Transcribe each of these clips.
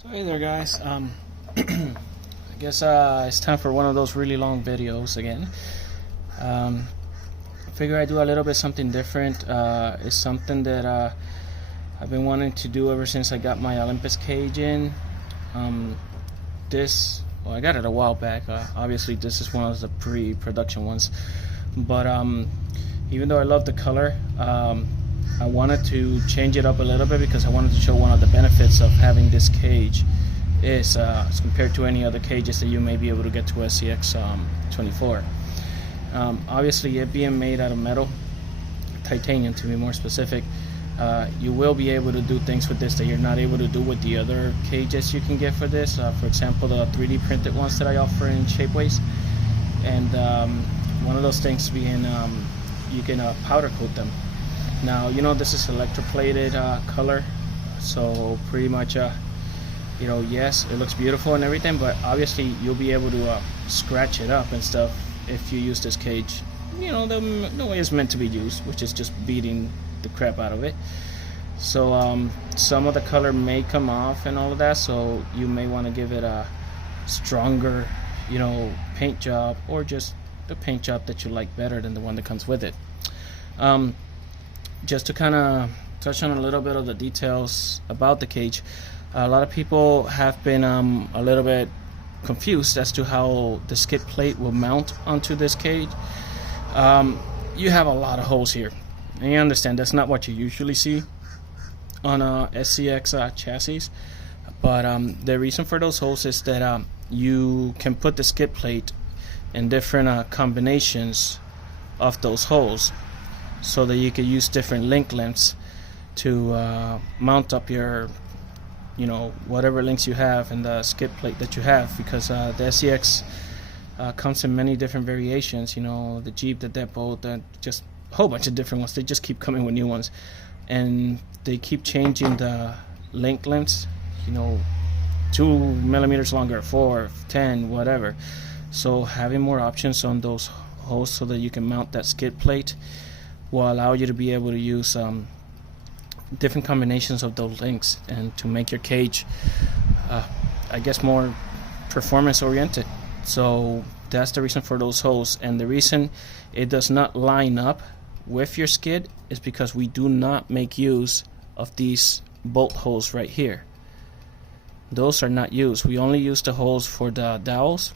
So hey there guys, I guess it's time for one of those really long videos again. I figure I do a little bit something different. It's something that I've been wanting to do ever since I got my Olympus cage in. Well, I got it a while back. Obviously this is one of the pre-production ones, but even though I love the color, I wanted to change it up a little bit because I wanted to show one of the benefits of having this cage is as compared to any other cages that you may be able to get to SCX24. Obviously it being made out of metal, titanium to be more specific, you will be able to do things with this that you're not able to do with the other cages you can get for this. For example, the 3D printed ones that I offer in Shapeways, and one of those things being you can powder coat them. Now, you know, this is electroplated color, so pretty much you know, yes, it looks beautiful and everything, but obviously you'll be able to scratch it up and stuff if you use this cage, you know, the way it's meant to be used, which is just beating the crap out of it. So some of the color may come off and all of that, so you may want to give it a stronger, you know, paint job, or just the paint job that you like better than the one that comes with it. Just to kind of touch on a little bit of the details about the cage, a lot of people have been a little bit confused as to how the skid plate will mount onto this cage. You have a lot of holes here, and you understand that's not what you usually see on a SCX chassis, but the reason for those holes is that you can put the skid plate in different combinations of those holes, so that you can use different link lengths to mount up your, you know, whatever links you have in the skid plate that you have, because the SCX comes in many different variations. You know, the Jeep, the Depot, just a whole bunch of different ones. They just keep coming with new ones, and they keep changing the link lengths, you know, 2 millimeters longer, 4, 10, whatever. So having more options on those holes so that you can mount that skid plate will allow you to be able to use different combinations of those links, and to make your cage I guess more performance oriented. So that's the reason for those holes, and the reason it does not line up with your skid is because we do not make use of these bolt holes right here. Those are not used. We only use the holes for the dowels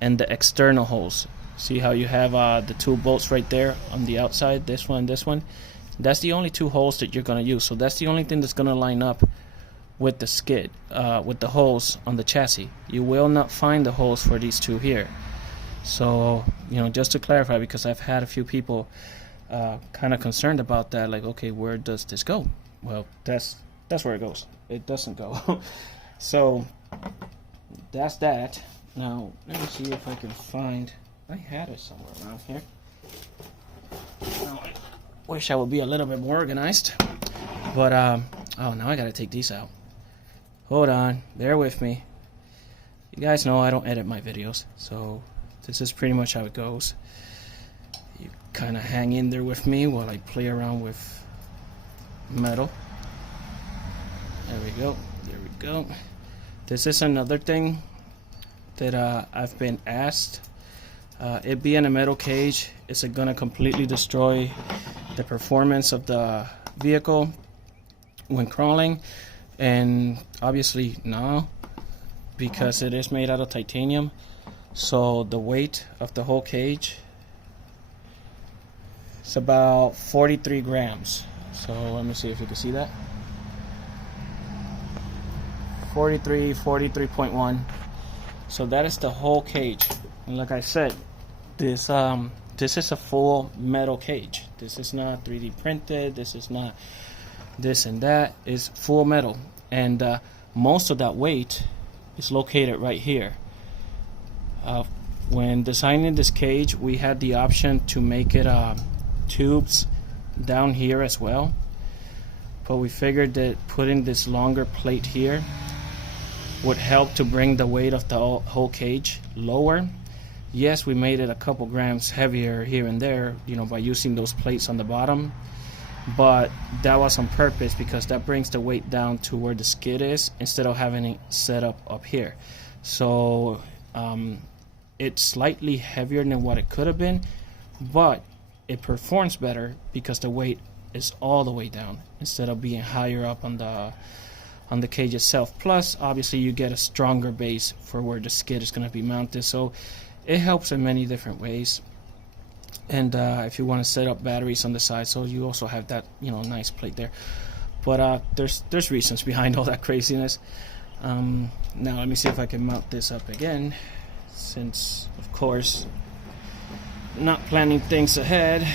and the external holes. See how you have the 2 bolts right there on the outside, this one, this one? That's the only 2 holes that you're going to use. So that's the only thing that's going to line up with the skid, with the holes on the chassis. You will not find the holes for these 2 here. So, you know, just to clarify, because I've had a few people kind of concerned about that, like, okay, where does this go? Well, that's where it goes. It doesn't go. So that's that. Now, let me see if I can find... I had it somewhere around here. I wish I would be a little bit more organized, but oh, now I gotta take these out. Hold on, bear with me. You guys know I don't edit my videos, so this is pretty much how it goes. You kind of hang in there with me while I play around with metal. There we go, there we go. This is another thing that I've been asked. It being a metal cage, is it gonna completely destroy the performance of the vehicle when crawling? And obviously no, because it is made out of titanium. So the weight of the whole cage is about 43 grams. So let me see if you can see that. 43.1. So that is the whole cage. And like I said, this is a full metal cage. This is not 3D printed. This is not this and that. It's full metal, and most of that weight is located right here. When designing this cage, we had the option to make it tubes down here as well, but we figured that putting this longer plate here would help to bring the weight of the whole cage lower. Yes, we made it a couple grams heavier here and there, you know, by using those plates on the bottom, but that was on purpose because that brings the weight down to where the skid is instead of having it set up here. So it's slightly heavier than what it could have been, but it performs better because the weight is all the way down instead of being higher up on the cage itself. Plus obviously you get a stronger base for where the skid is going to be mounted, so it helps in many different ways. And if you want to set up batteries on the side, so you also have that, you know, nice plate there. But there's reasons behind all that craziness. Now let me see if I can mount this up again, since of course not planning things ahead,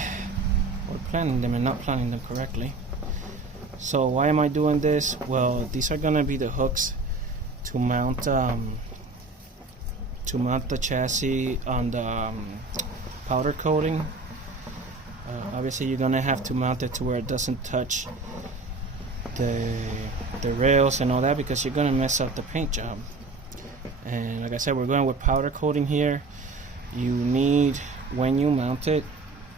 or planning them and not planning them correctly. So why am I doing this? Well, these are gonna be the hooks to mount the chassis on the powder coating. Obviously you're gonna have to mount it to where it doesn't touch the rails and all that, because you're gonna mess up the paint job. And like I said, we're going with powder coating here. You need, when you mount it,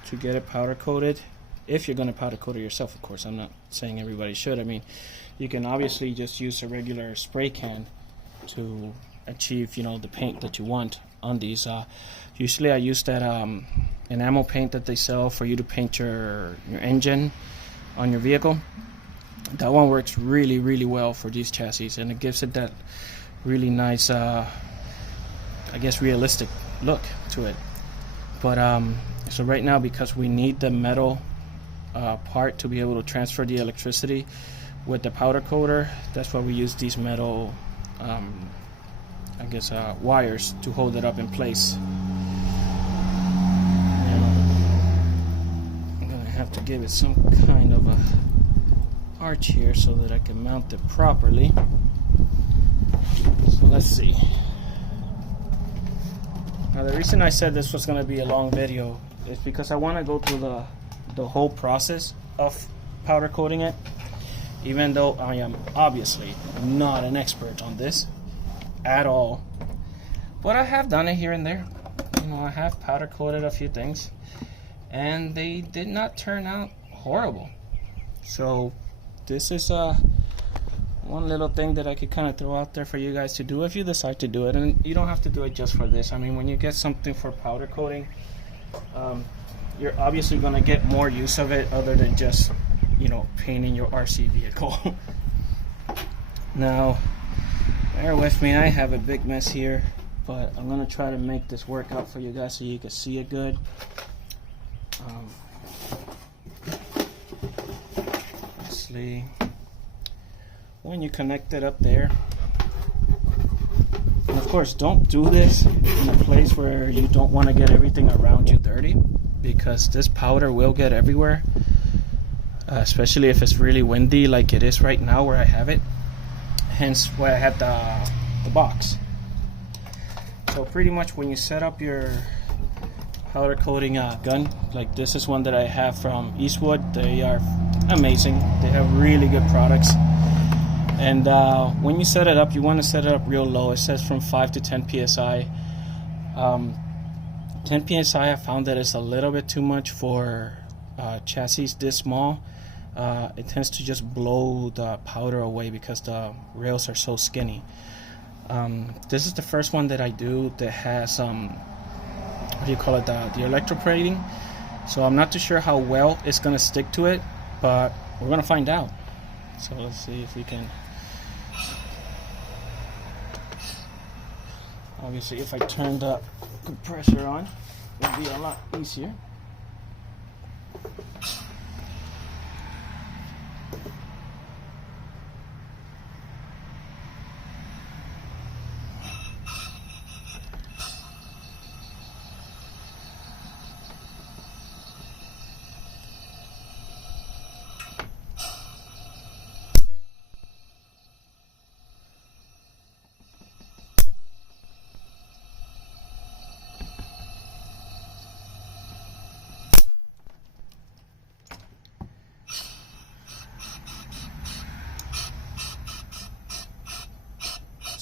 to get it powder coated. If you're gonna powder coat it yourself, of course. I'm not saying everybody should. I mean, you can obviously just use a regular spray can to achieve, you know, the paint that you want on these. Usually I use that enamel paint that they sell for you to paint your engine on your vehicle. That one works really, really well for these chassis, and it gives it that really nice, I guess, realistic look to it. But so right now, because we need the metal part to be able to transfer the electricity with the powder coater, that's why we use these metal I guess wires to hold it up in place. I'm gonna have to give it some kind of a arch here so that I can mount it properly. So let's see. Now the reason I said this was going to be a long video is because I want to go through the whole process of powder coating it, even though I am obviously not an expert on this at all. But I have done it here and there. You know, I have powder coated a few things and they did not turn out horrible. So this is one little thing that I could kind of throw out there for you guys to do if you decide to do it. And you don't have to do it just for this. I mean, when you get something for powder coating, you're obviously going to get more use of it other than just, you know, painting your RC vehicle. Now, bear with me, I have a big mess here, but I'm going to try to make this work out for you guys so you can see it good. When you connect it up there, and of course don't do this in a place where you don't want to get everything around you dirty, because this powder will get everywhere, especially if it's really windy like it is right now where I have it, hence why I had the box. So pretty much when you set up your powder coating gun, like this is one that I have from Eastwood. They are amazing. They have really good products. And when you set it up, you want to set it up real low. It says from 5 to 10 psi. 10 psi, I found that it's a little bit too much for chassis this small. It tends to just blow the powder away because the rails are so skinny. This is the first one that I do that has what do you call it, the electroplating. So I'm not too sure how well it's going to stick to it, but we're going to find out. So let's see if we can. Obviously if I turn the compressor on, it would be a lot easier.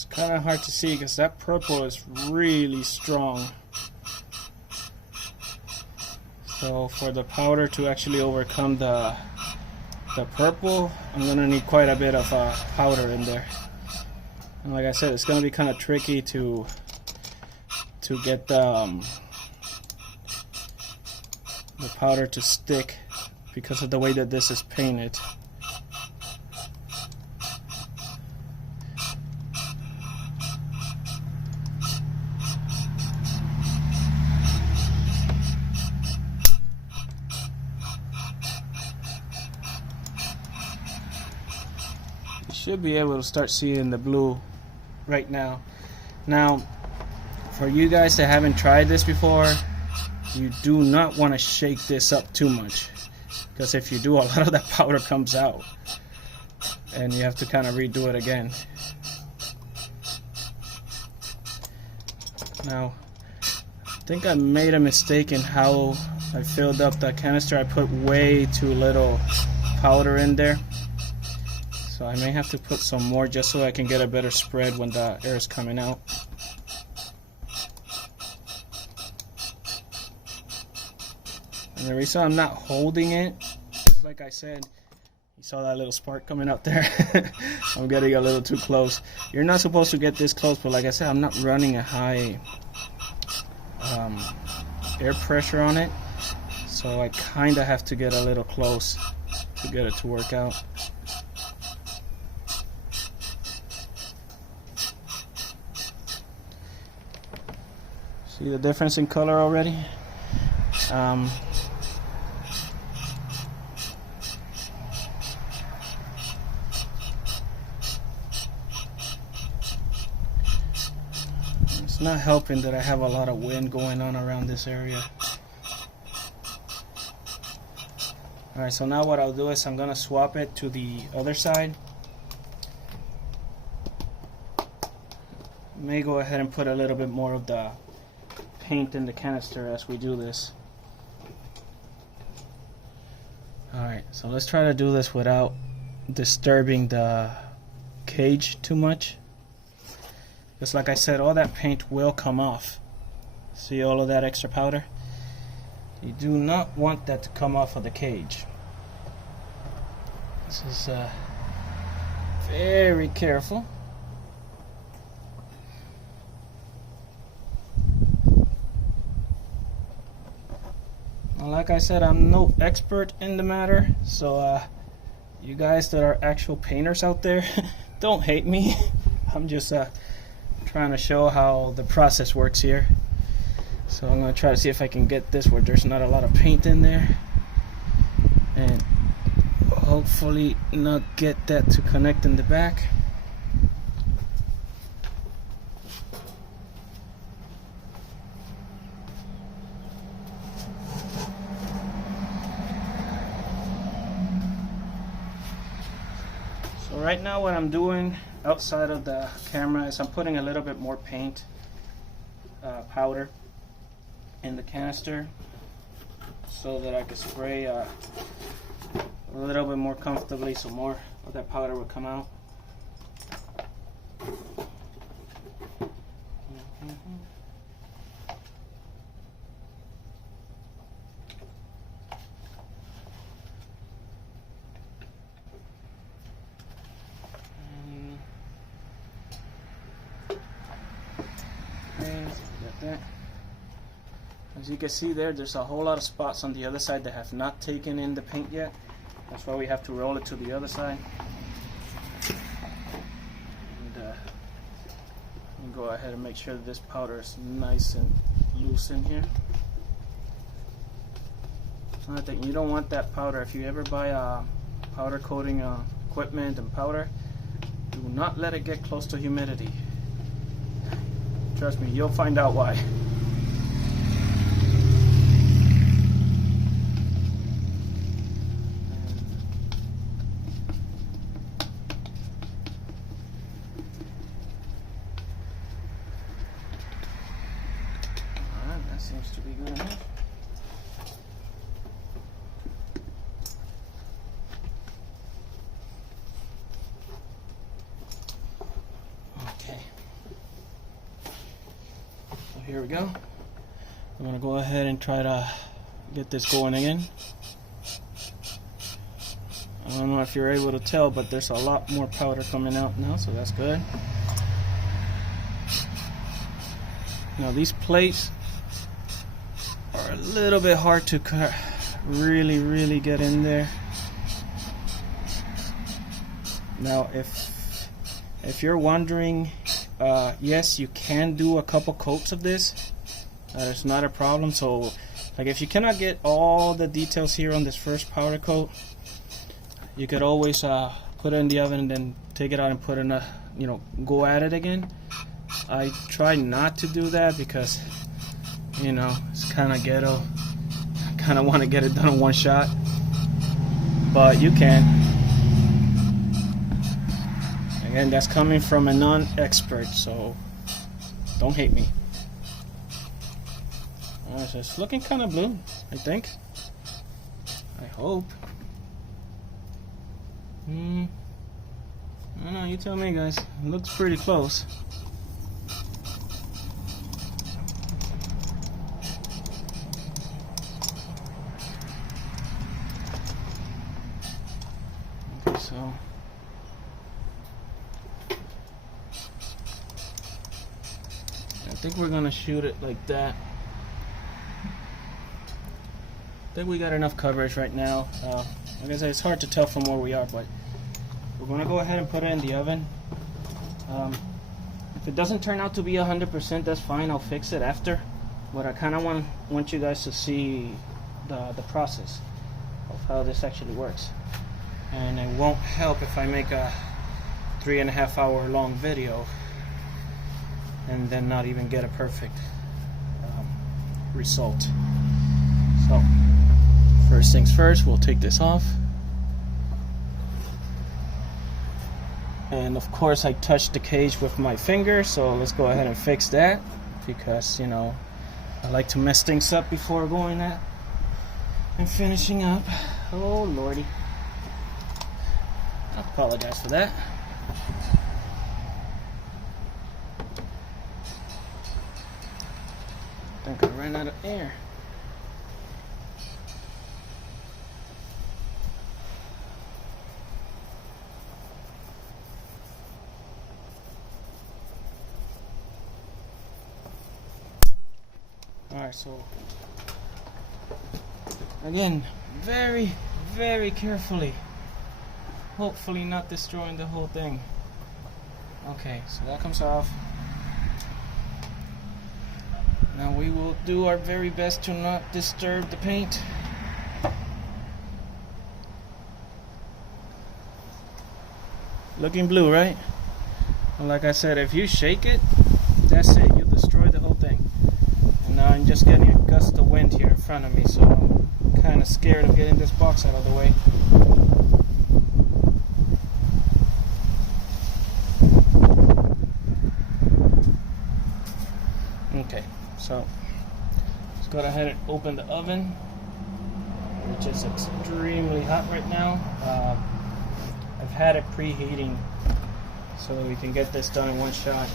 Kind of hard to see because that purple is really strong. So for the powder to actually overcome the the purple, I'm gonna need quite a bit of powder in there. And like I said, it's gonna be kind of tricky to get the powder to stick because of the way that this is painted. Should be able to start seeing the blue right now. Now, for you guys that haven't tried this before, you do not want to shake this up too much, because if you do, a lot of that powder comes out and you have to kind of redo it again. Now, I think I made a mistake in how I filled up the canister. I put way too little powder in there. So I may have to put some more just so I can get a better spread when the air is coming out. And the reason I'm not holding it is, like I said, you saw that little spark coming out there. I'm getting a little too close. You're not supposed to get this close, but like I said, I'm not running a high air pressure on it. So I kind of have to get a little close to get it to work out. See the difference in color already? It's not helping that I have a lot of wind going on around this area. Alright, so now what I'll do is I'm going to swap it to the other side. May go ahead and put a little bit more of the paint in the canister as we do this. Alright, so let's try to do this without disturbing the cage too much. Just like I said, all that paint will come off. See all of that extra powder? You do not want that to come off of the cage. This is very careful. Like I said, I'm no expert in the matter, so you guys that are actual painters out there, don't hate me. I'm just trying to show how the process works here. So I'm going to try to see if I can get this where there's not a lot of paint in there, and hopefully not get that to connect in the back. Right now what I'm doing outside of the camera is I'm putting a little bit more paint powder in the canister so that I can spray a little bit more comfortably, so more of that powder will come out. As you can see there's a whole lot of spots on the other side that have not taken in the paint yet. That's why we have to roll it to the other side. And go ahead and make sure that this powder is nice and loose in here. Another thing, you don't want that powder. If you ever buy powder coating equipment and powder, do not let it get close to humidity. Trust me, you'll find out why. Alright, that seems to be good enough. Okay. Here we go. I'm going to go ahead and try to get this going again. don't know if you're able to tell, but there's a lot more powder coming out now, so that's good. Now these plates are a little bit hard to really get in there. Now if you're wondering, yes, you can do a couple coats of this. It's not a problem. So like if you cannot get all the details here on this first powder coat, you could always put it in the oven and then take it out and put in a, you know, go at it again. I try not to do that because, you know, it's kind of ghetto. I kind of want to get it done in one shot, but you can. Again, that's coming from a non-expert, so don't hate me. So it's looking kind of blue, I think. I hope. I don't know, you tell me, guys. It looks pretty close. Okay, so I think we're gonna shoot it like that. I think we got enough coverage right now. Like I said, it's hard to tell from where we are, but we're gonna go ahead and put it in the oven. If it doesn't turn out to be 100%, that's fine. I'll fix it after. But I kind of want you guys to see the process of how this actually works. And it won't help if I make a 3.5 hour long video and then not even get a perfect result. So first things first, we'll take this off. And of course I touched the cage with my finger, so let's go ahead and fix that, because, you know, I like to mess things up before going at and finishing up. Oh lordy, I apologize for that. I think I ran out of air. Alright, so again, very carefully, hopefully not destroying the whole thing. Okay, so that comes off. Now we will do our very best to not disturb the paint. Looking blue, right? Well, like I said, if you shake it, that's it, you destroy the whole thing. And now I'm just getting a gust of wind here in front of me, so I'm kind of scared of getting this box out of the way. Okay, so let's go ahead and open the oven, which is extremely hot right now. I've had it preheating so that we can get this done in one shot.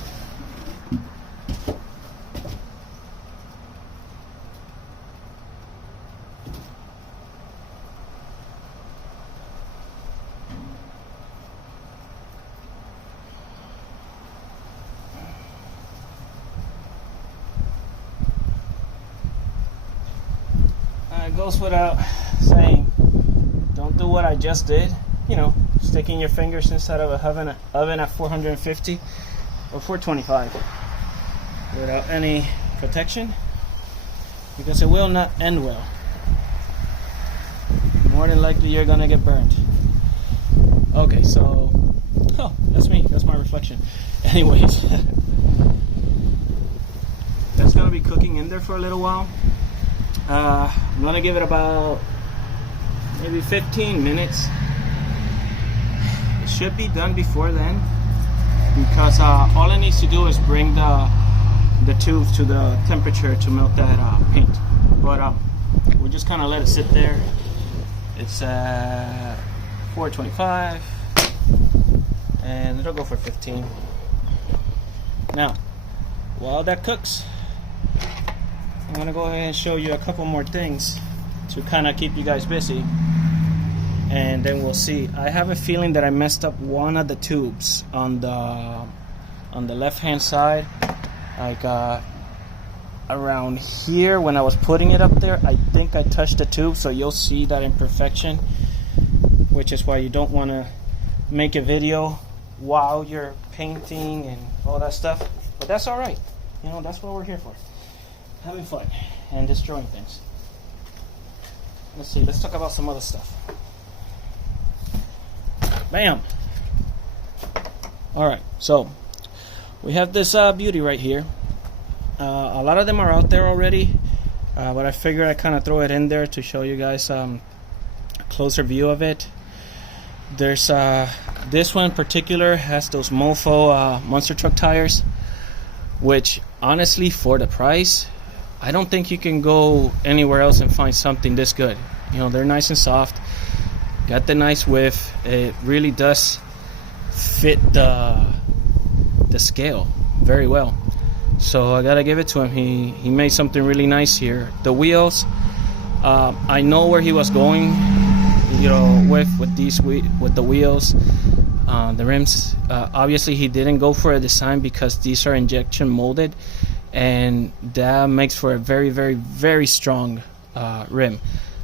It goes without saying, don't do what I just did, you know, sticking your fingers inside of a oven at 450 or 425 without any protection, because it will not end well. More than likely you're gonna get burned. Okay, so, oh, that's me, that's my reflection. Anyways, that's gonna be cooking in there for a little while. I'm gonna give it about maybe 15 minutes. It should be done before then, because all it needs to do is bring the tube to the temperature to melt that paint. But we'll just kind of let it sit there. It's 425, and it'll go for 15. Now, while that cooks, I'm gonna go ahead and show you a couple more things to kind of keep you guys busy. and then we'll see. I have a feeling that I messed up one of the tubes on the left hand side, like around here when I was putting it up there. I think I touched the tube, so you'll see that imperfection, which is why you don't want to make a video while you're painting and all that stuff. But that's all right, you know, that's what we're here for, having fun and destroying things. Let's see, let's talk about some other stuff. Bam. All right, so we have this beauty right here. A lot of them are out there already, but I figured I'd kind of throw it in there to show you guys a closer view of it. There's this one in particular has those mofo monster truck tires, which honestly, for the price, I don't think you can go anywhere else and find something this good. You know, they're nice and soft, got the nice width. It really does fit the scale very well. So I gotta give it to him. He made something really nice here. The wheels, I know where he was going, you know, with the wheels. The rims, obviously he didn't go for a design because these are injection molded, and that makes for a very, very, very strong rim.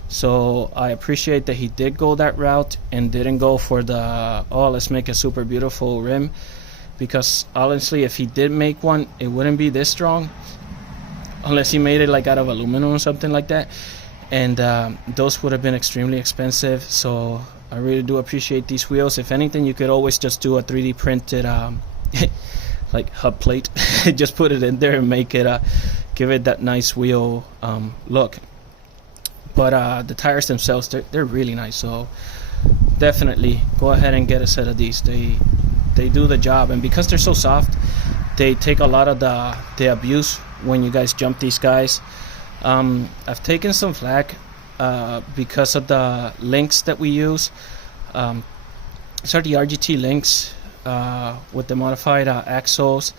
So I appreciate that he did go that route and didn't go for the, oh, let's make a super beautiful rim, because honestly, if he did make one, it wouldn't be this strong unless he made it like out of aluminum or something like that, and those would have been extremely expensive. So I really do appreciate these wheels. If anything, you could always just do a 3D printed like hub plate, just put it in there and make it give it that nice wheel look. But the tires themselves, they're really nice, so definitely go ahead and get a set of these. They do the job, and because they're so soft, they take a lot of the abuse when you guys jump these guys. I've taken some flack because of the links that we use. These are the RGT links with the modified axles,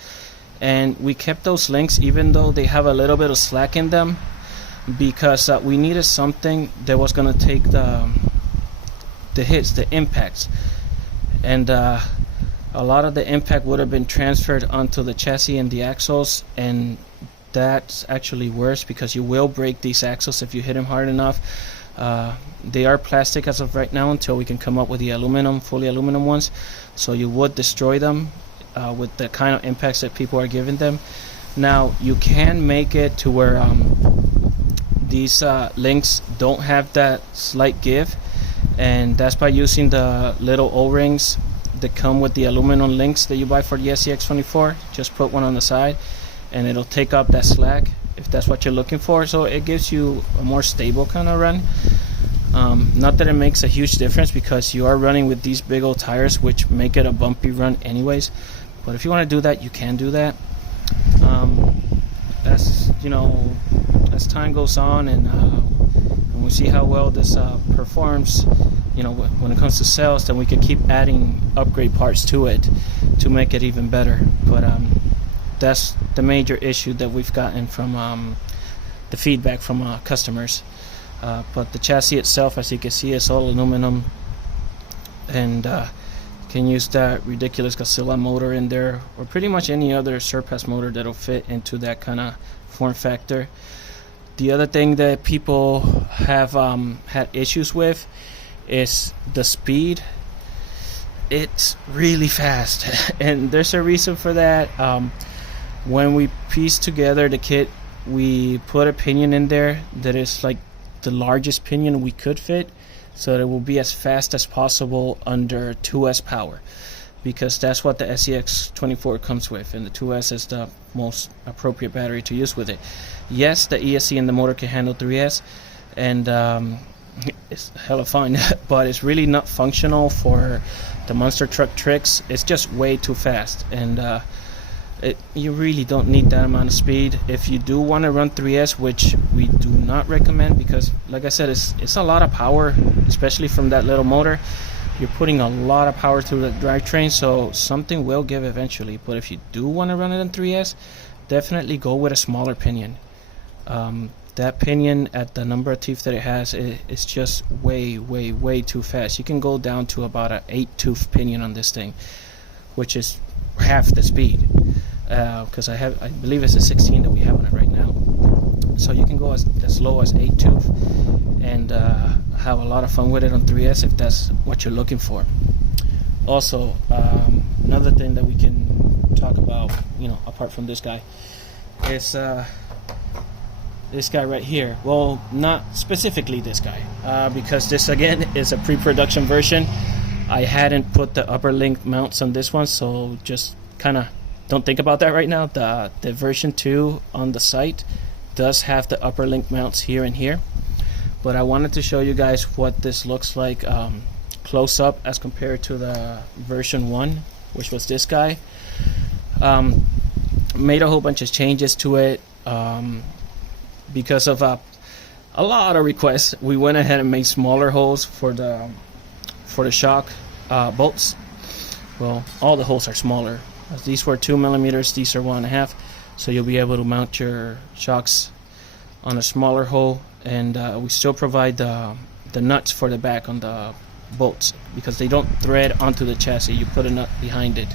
and we kept those links even though they have a little bit of slack in them, because we needed something that was going to take the hits, the impacts, and a lot of the impact would have been transferred onto the chassis and the axles, and that's actually worse because you will break these axles if you hit them hard enough. They are plastic as of right now until we can come up with the aluminum, fully aluminum ones, so you would destroy them with the kind of impacts that people are giving them. Now you can make it to where these links don't have that slight give, and that's by using the little O-rings that come with the aluminum links that you buy for the SCX24. Just put one on the side and it'll take up that slack if that's what you're looking for, so it gives you a more stable kind of run. Not that it makes a huge difference because you are running with these big old tires, which make it a bumpy run anyways, but if you want to do that, you can do that. That's, you know, as time goes on and we see how well this performs, you know, when it comes to sales, then we can keep adding upgrade parts to it to make it even better. But that's the major issue that we've gotten from the feedback from customers. But the chassis itself, as you can see, is all aluminum, and can use that ridiculous Godzilla motor in there, or pretty much any other surpass motor that'll fit into that kind of form factor. The other thing that people have had issues with is the speed. It's really fast, and there's a reason for that. When we piece together the kit, we put a pinion in there that is like the largest pinion we could fit, so that it will be as fast as possible under 2S power, because that's what the SCX24 comes with, and the 2S is the most appropriate battery to use with it. Yes, the ESC and the motor can handle 3S, and it's hella fun, but it's really not functional for the monster truck tricks. It's just way too fast, and you really don't need that amount of speed. If you do want to run 3S, which we do not recommend, because like I said, it's a lot of power, especially from that little motor. You're putting a lot of power through the drivetrain, so something will give eventually. But if you do want to run it in 3S, definitely go with a smaller pinion. that pinion at the number of teeth that it has, it's just way too fast. You can go down to about an 8-tooth pinion on this thing, which is half the speed. Because I believe it's a 16 that we have on it right now. So you can go as low as 8-tooth and have a lot of fun with it on 3S if that's what you're looking for. Also, another thing that we can talk about, you know, apart from this guy, is this guy right here. Well, not specifically this guy, because this again is a pre-production version. I hadn't put the upper link mounts on this one, so just kind of don't think about that right now. The version 2 on the site does have the upper link mounts here and here, but I wanted to show you guys what this looks like close up as compared to the version 1, which was this guy. Made a whole bunch of changes to it because of a lot of requests. We went ahead and made smaller holes for the shock bolts. Well, all the holes are smaller. These were 2 millimeters, these are 1.5, so you'll be able to mount your shocks on a smaller hole, and we still provide the nuts for the back on the bolts because they don't thread onto the chassis. You put a nut behind it.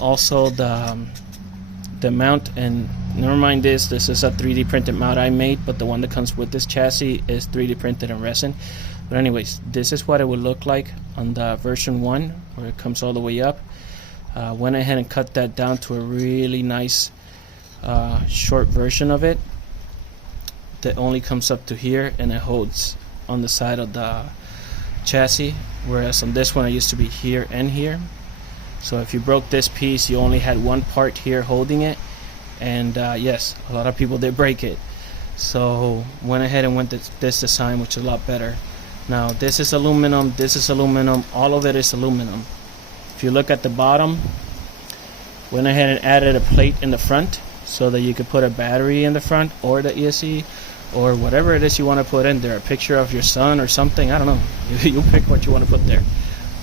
Also the mount, and never mind this is a 3D printed mount I made, but the one that comes with this chassis is 3D printed in resin. But anyways, this is what it would look like on the version 1, where it comes all the way up. Went ahead and cut that down to a really nice short version of it that only comes up to here, and it holds on the side of the chassis, whereas on this one it used to be here and here. So if you broke this piece, you only had one part here holding it, and yes, a lot of people did break it. So went ahead and went to this design, which is a lot better. Now this is aluminum, this is aluminum, all of it is aluminum. If you look at the bottom, went ahead and added a plate in the front so that you could put a battery in the front, or the ESC, or whatever it is you want to put in there, a picture of your son or something, I don't know. You pick what you want to put there.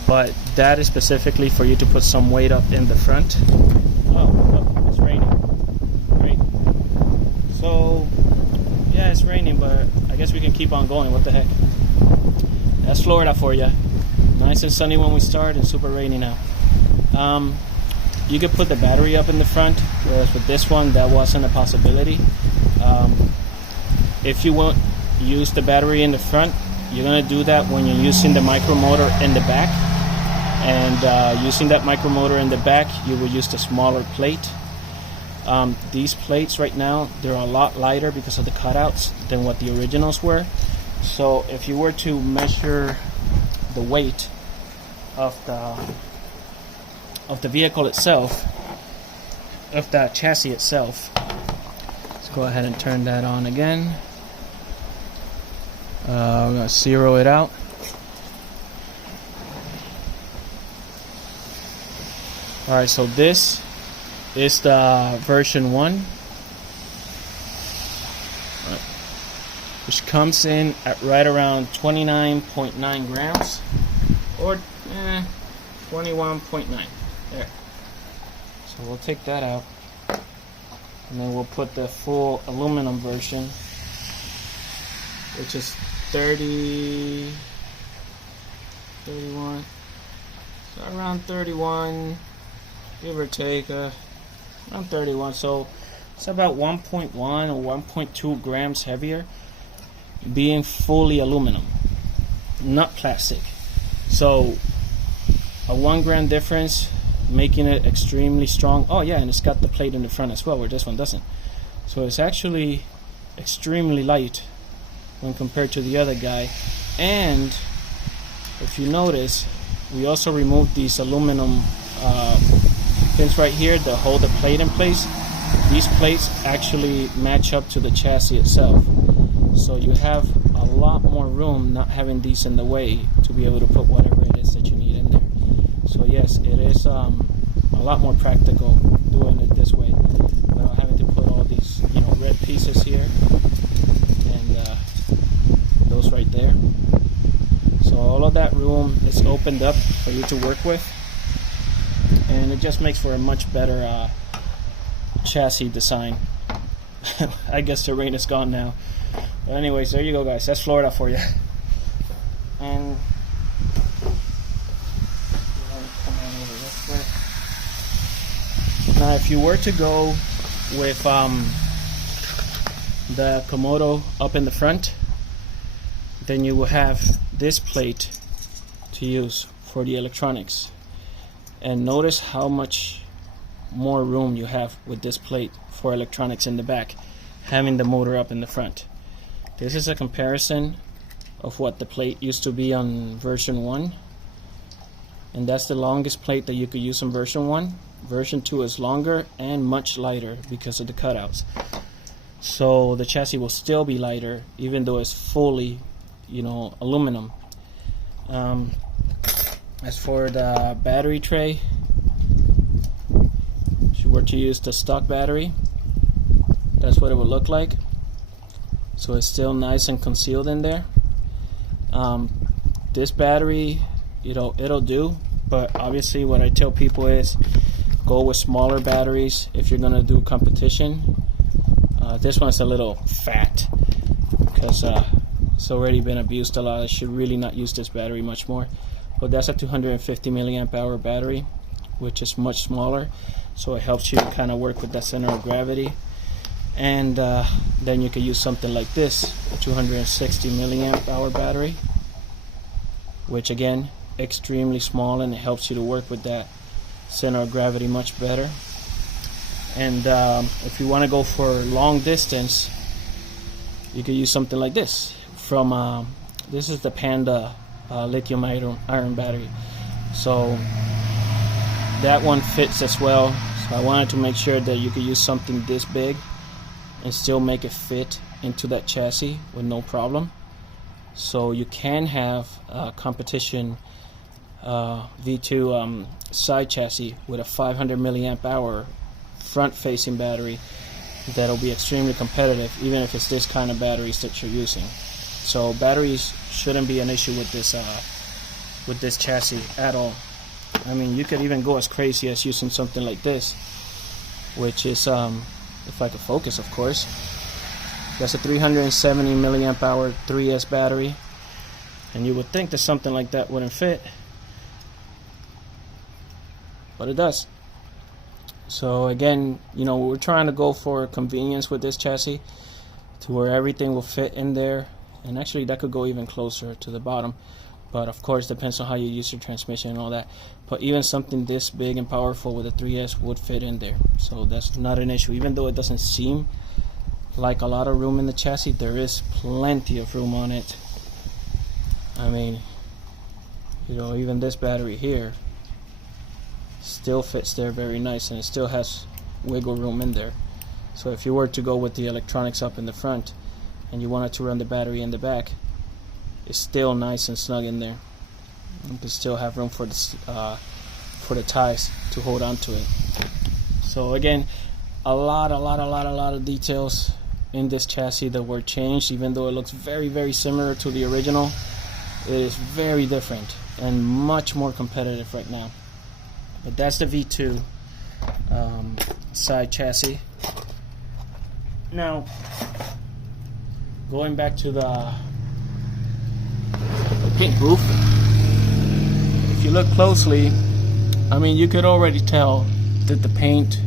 But that is specifically for you to put some weight up in the front. Oh, look, it's raining. Great. So, yeah, it's raining, but I guess we can keep on going. What the heck? That's Florida for you. Nice and sunny when we start and super rainy now. You could put the battery up in the front, whereas with this one, that wasn't a possibility. If you want to use the battery in the front, you're going to do that when you're using the micromotor in the back. And using that micromotor in the back, you will use the smaller plate. These plates right now, they're a lot lighter because of the cutouts than what the originals were. So if you were to measure the weight of the vehicle itself, of the chassis itself, let's go ahead and turn that on again. I'm going to zero it out. Alright, so this is the version 1, which comes in at right around 29.9 grams, or 21.9. There. So we'll take that out, and then we'll put the full aluminum version, which is 31, so around 31, give or take, around 31. So it's about 1.1 or 1.2 grams heavier, being fully aluminum, not plastic. So a 1 gram difference, making it extremely strong. Oh yeah, and it's got the plate in the front as well, where this one doesn't. So it's actually extremely light when compared to the other guy. And if you notice, we also removed these aluminum pins right here that hold the plate in place. These plates actually match up to the chassis itself, so you have a lot more room not having these in the way to be able to put whatever it is that you need in there. So yes, it is a lot more practical doing it this way without having to put all these, you know, red pieces here and those right there. So all of that room is opened up for you to work with, and it just makes for a much better chassis design. I guess the rain is gone now. But anyways, there you go, guys. That's Florida for you. And come on over this way. Now, if you were to go with the Komodo up in the front, then you will have this plate to use for the electronics. And notice how much more room you have with this plate for electronics in the back, having the motor up in the front. This is a comparison of what the plate used to be on version 1, and that's the longest plate that you could use on version 1. Version 2 is longer and much lighter because of the cutouts. So the chassis will still be lighter even though it's fully, aluminum. As for the battery tray, if you were to use the stock battery, that's what it would look like. So it's still nice and concealed in there. This battery, it'll do, but obviously what I tell people is go with smaller batteries if you're gonna do competition. This one's a little fat because it's already been abused a lot. I should really not use this battery much more. But that's a 250 milliamp hour battery, which is much smaller, so it helps you kind of work with that center of gravity. And then you could use something like this, a 260 milliamp hour battery, which again, extremely small, and it helps you to work with that center of gravity much better. And if you want to go for long distance, you could use something like this from this is the Panda lithium iron battery. So that one fits as well. So I wanted to make sure that you could use something this big and still make it fit into that chassis with no problem. So you can have a competition V2 side chassis with a 500 milliamp hour front facing battery that'll be extremely competitive, even if it's this kind of batteries that you're using. So batteries shouldn't be an issue with this chassis at all. I mean, you could even go as crazy as using something like this, which is if I could focus, of course. That's a 370 milliamp hour 3S battery, and you would think that something like that wouldn't fit, but it does. So again, we're trying to go for convenience with this chassis to where everything will fit in there, and actually that could go even closer to the bottom, but of course depends on how you use your transmission and all that. But even something this big and powerful with a 3S would fit in there, so that's not an issue. Even though it doesn't seem like a lot of room in the chassis, there is plenty of room on it. I mean, even this battery here still fits there very nice, and it still has wiggle room in there. So if you were to go with the electronics up in the front and you wanted to run the battery in the back, it's still nice and snug in there. You can still have room for the ties to hold on to it. So again, a lot of details in this chassis that were changed. Even though it looks very, very similar to the original, it is very different and much more competitive right now. But that's the V2 side chassis. Now, going back to the paint booth, if you look closely, I mean, you could already tell that the paint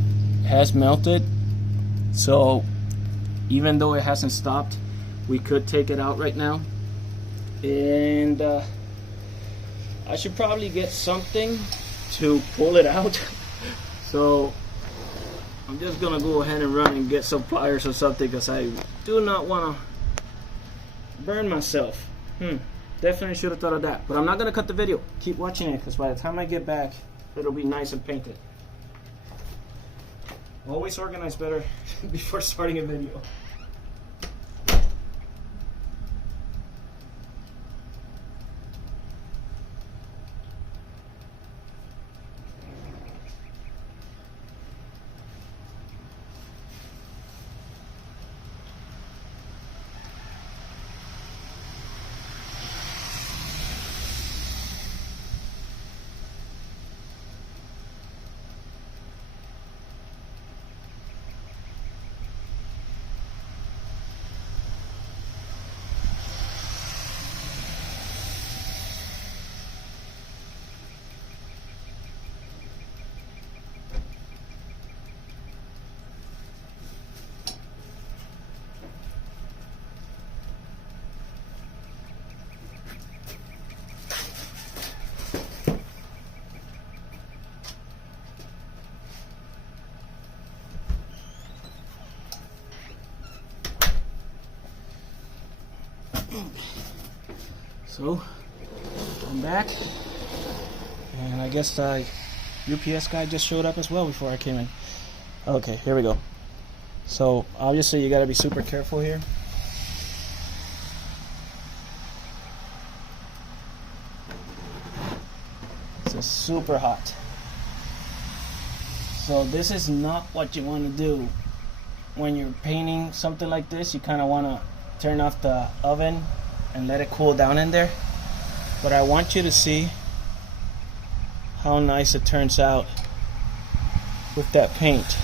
has melted. So even though it hasn't stopped, we could take it out right now, and I should probably get something to pull it out. So I'm just gonna go ahead and run and get some pliers or something, because I do not want to burn myself. Definitely should have thought of that, but I'm not gonna cut the video. Keep watching it, because by the time I get back, it'll be nice and painted. Always organize better before starting a video. So I'm back, and I guess the UPS guy just showed up as well before I came in. Okay, here we go. So obviously you got to be super careful here. It's super hot. So this is not what you want to do when you're painting something like this. You kind of want to turn off the oven and let it cool down in there. But I want you to see how nice it turns out with that paint.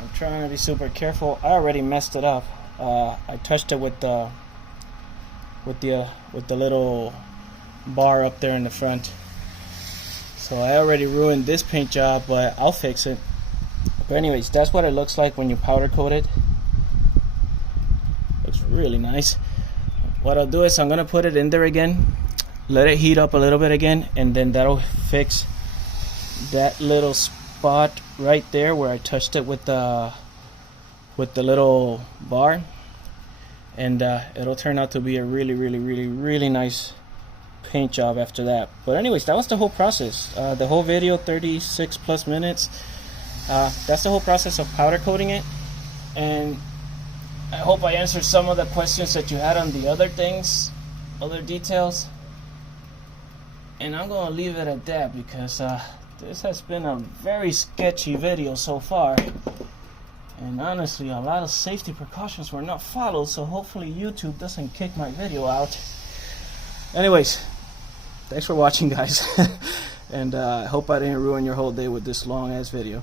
I'm trying to be super careful. I already messed it up. I touched it with the little bar up there in the front. So I already ruined this paint job, but I'll fix it. But anyways, that's what it looks like when you powder coat it. Looks really nice. What I'll do is I'm gonna put it in there again, let it heat up a little bit again, and then that'll fix that little spot right there where I touched it with the little bar, and it'll turn out to be a really nice paint job after that. But anyways, that was the whole process. The whole video, 36 plus minutes. That's the whole process of powder coating it, and I hope I answered some of the questions that you had on the other things, other details. And I'm gonna leave it at that because this has been a very sketchy video so far, and honestly a lot of safety precautions were not followed, so hopefully YouTube doesn't kick my video out. Anyways, thanks for watching, guys. And I hope I didn't ruin your whole day with this long ass video.